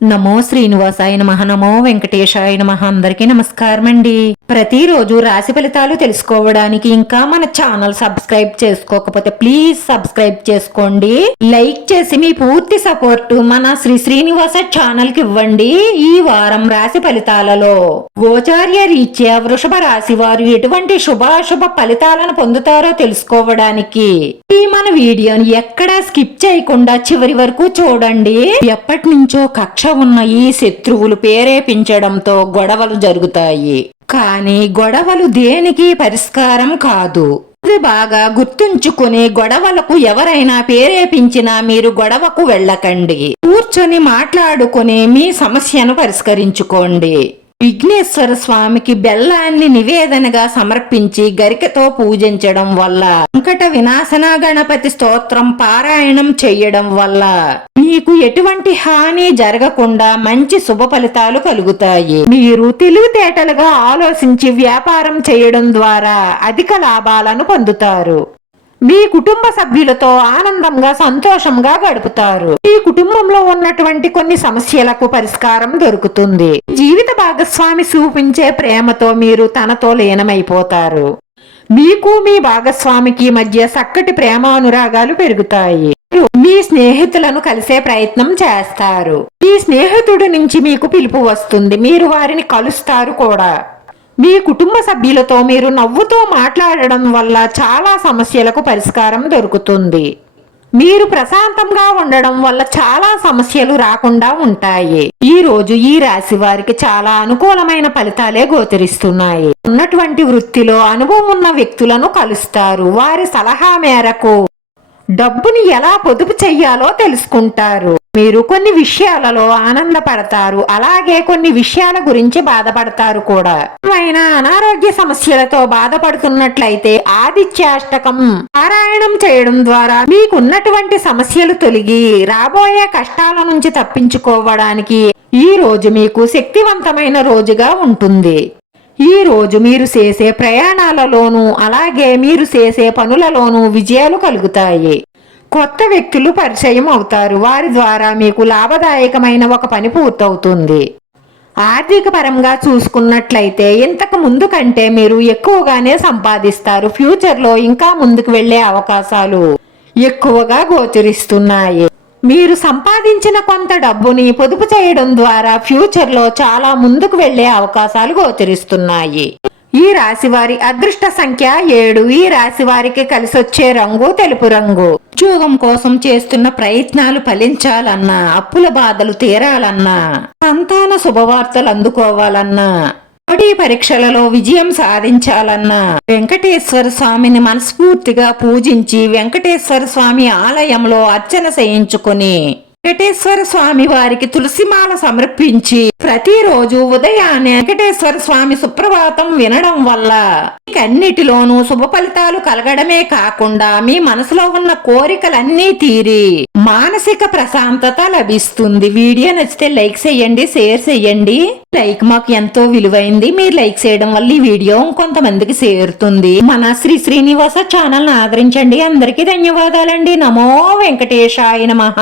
నమో శ్రీనివాసాయ నమః. నమో వెంకటేశాయ నమః. అందరికీ నమస్కారం అండి. ప్రతిరోజు రాశి ఫలితాలు తెలుసుకోవడానికి ఇంకా మన ఛానల్ సబ్స్క్రైబ్ చేసుకోకపోతే ప్లీజ్ సబ్స్క్రైబ్ చేసుకోండి. లైక్ చేసి మీ పూర్తి సపోర్ట్ మన శ్రీనివాస ఛానల్ కి ఇవ్వండి. ఈ వారం రాశి ఫలితాలలో గోచార్య రీత్యా వృషభ రాశి వారు ఎటువంటి శుభాశుభ ఫలితాలను పొందుతారో తెలుసుకోవడానికి ఈ మన వీడియోని ఎక్కడా స్కిప్ చేయకుండా చివరి వరకు చూడండి. ఎప్పటి నుంచో కక్ష ఉన్న ఈ శత్రువులు ప్రేరేపించడంతో గొడవలు జరుగుతాయి. కానీ గొడవలు దేనికి పరిష్కారం కాదు. ఇది బాగా గుర్తుంచుకుని గొడవలకు ఎవరైనా ప్రేరేపించినా మీరు గొడవకు వెళ్ళకండి. కూర్చొని మాట్లాడుకుని మీ సమస్యను పరిష్కరించుకోండి. విఘ్నేశ్వర స్వామికి బెల్లాన్ని నివేదనగా సమర్పించి గరికతో పూజించడం వల్ల, సంకట వినాశన గణపతి స్తోత్రం పారాయణం చెయ్యడం వల్ల మీకు ఎటువంటి హాని జరగకుండా మంచి శుభ ఫలితాలు కలుగుతాయి. మీరు తెలివితేటలుగా ఆలోచించి వ్యాపారం చేయడం ద్వారా అధిక లాభాలను పొందుతారు. మీ కుటుంబ సభ్యులతో ఆనందంగా సంతోషంగా గడుపుతారు. ఈ కుటుంబంలో ఉన్నటువంటి కొన్ని సమస్యలకు పరిష్కారం దొరుకుతుంది. జీవిత భాగస్వామి చూపించే ప్రేమతో మీరు తనతో లీనమైపోతారు. మీకు మీ భాగస్వామికి మధ్య చక్కటి ప్రేమానురాగాలు పెరుగుతాయి. మీ స్నేహితులను కలిసే ప్రయత్నం చేస్తారు. మీ స్నేహితుడి నుంచి మీకు పిలుపు వస్తుంది. మీరు వారిని కలుస్తారు కూడా. మీ కుటుంబ సభ్యులతో మీరు నవ్వుతూ మాట్లాడడం వల్ల చాలా సమస్యలకు పరిష్కారం దొరుకుతుంది. మీరు ప్రశాంతంగా ఉండడం వల్ల చాలా సమస్యలు రాకుండా ఉంటాయి. ఈ రోజు ఈ రాశి వారికి చాలా అనుకూలమైన ఫలితాలే గోచరిస్తున్నాయి. ఉన్నటువంటి వృత్తిలో అనుభవం ఉన్న వ్యక్తులను కలుస్తారు. వారి సలహా మేరకు డబ్బుని ఎలా పొదుపు చెయ్యాలో తెలుసుకుంటారు. మీరు కొన్ని విషయాలలో ఆనందపడతారు. అలాగే కొన్ని విషయాల గురించి బాధపడతారు కూడా. ఏమైనా అనారోగ్య సమస్యలతో బాధపడుతున్నట్లయితే ఆదిత్యాష్టకం పారాయణం చేయడం ద్వారా మీకున్నటువంటి సమస్యలు తొలగి రాబోయే కష్టాల నుంచి తప్పించుకోవడానికి ఈ రోజు మీకు శక్తివంతమైన రోజుగా ఉంటుంది. ఈ రోజు మీరు చేసే ప్రయాణాలలోనూ అలాగే మీరు చేసే పనులలోనూ విజయాలు కలుగుతాయి. కొత్త వ్యక్తులు పరిచయం అవుతారు. వారి ద్వారా మీకు లాభదాయకమైన ఒక పని పూర్తవుతుంది. ఆర్థిక పరంగా చూసుకున్నట్లయితే ఇంతకు ముందు కంటే మీరు ఎక్కువగానే సంపాదిస్తారు. ఫ్యూచర్లో ఇంకా ముందుకు వెళ్లే అవకాశాలు ఎక్కువగా గోచరిస్తున్నాయి. మీరు సంపాదించిన కొంత డబ్బుని పొదుపు చేయడం ద్వారా ఫ్యూచర్లో చాలా ముందుకు వెళ్లే అవకాశాలు గోచరిస్తున్నాయి. ఈ రాశి వారి అదృష్ట సంఖ్య 7. ఈ రాశి వారికి కలిసొచ్చే రంగు తెలుపు రంగు. ఉద్యోగం కోసం చేస్తున్న ప్రయత్నాలు ఫలించాలన్నా, అప్పుల బాధలు తీరాలన్నా, సంతాన శుభవార్తలు అందుకోవాలన్నా, పోటీ పరీక్షలలో విజయం సాధించాలన్నా వెంకటేశ్వర స్వామిని మనస్ఫూర్తిగా పూజించి వెంకటేశ్వర స్వామి ఆలయంలో అర్చన చేయించుకుని వెంకటేశ్వర స్వామి వారికి తులసిమాల సమర్పించి ప్రతిరోజు ఉదయాన్నే వెంకటేశ్వర స్వామి సుప్రభాతం వినడం వల్ల అన్నిటిలోనూ శుభ ఫలితాలు కలగడమే కాకుండా మీ మనసులో ఉన్న కోరికలన్నీ తీరి మానసిక ప్రశాంతత లభిస్తుంది. వీడియో నచ్చితే లైక్ చేయండి, షేర్ చేయండి. లైక్ మాకు ఎంతో విలువైంది. మీరు లైక్ చేయడం వల్ల ఈ వీడియో కొంతమందికి చేరుతుంది. మన శ్రీనివాస ఛానల్ ని ఆదరించండి. అందరికీ ధన్యవాదాలండి. నమో వెంకటేశాయ నమః.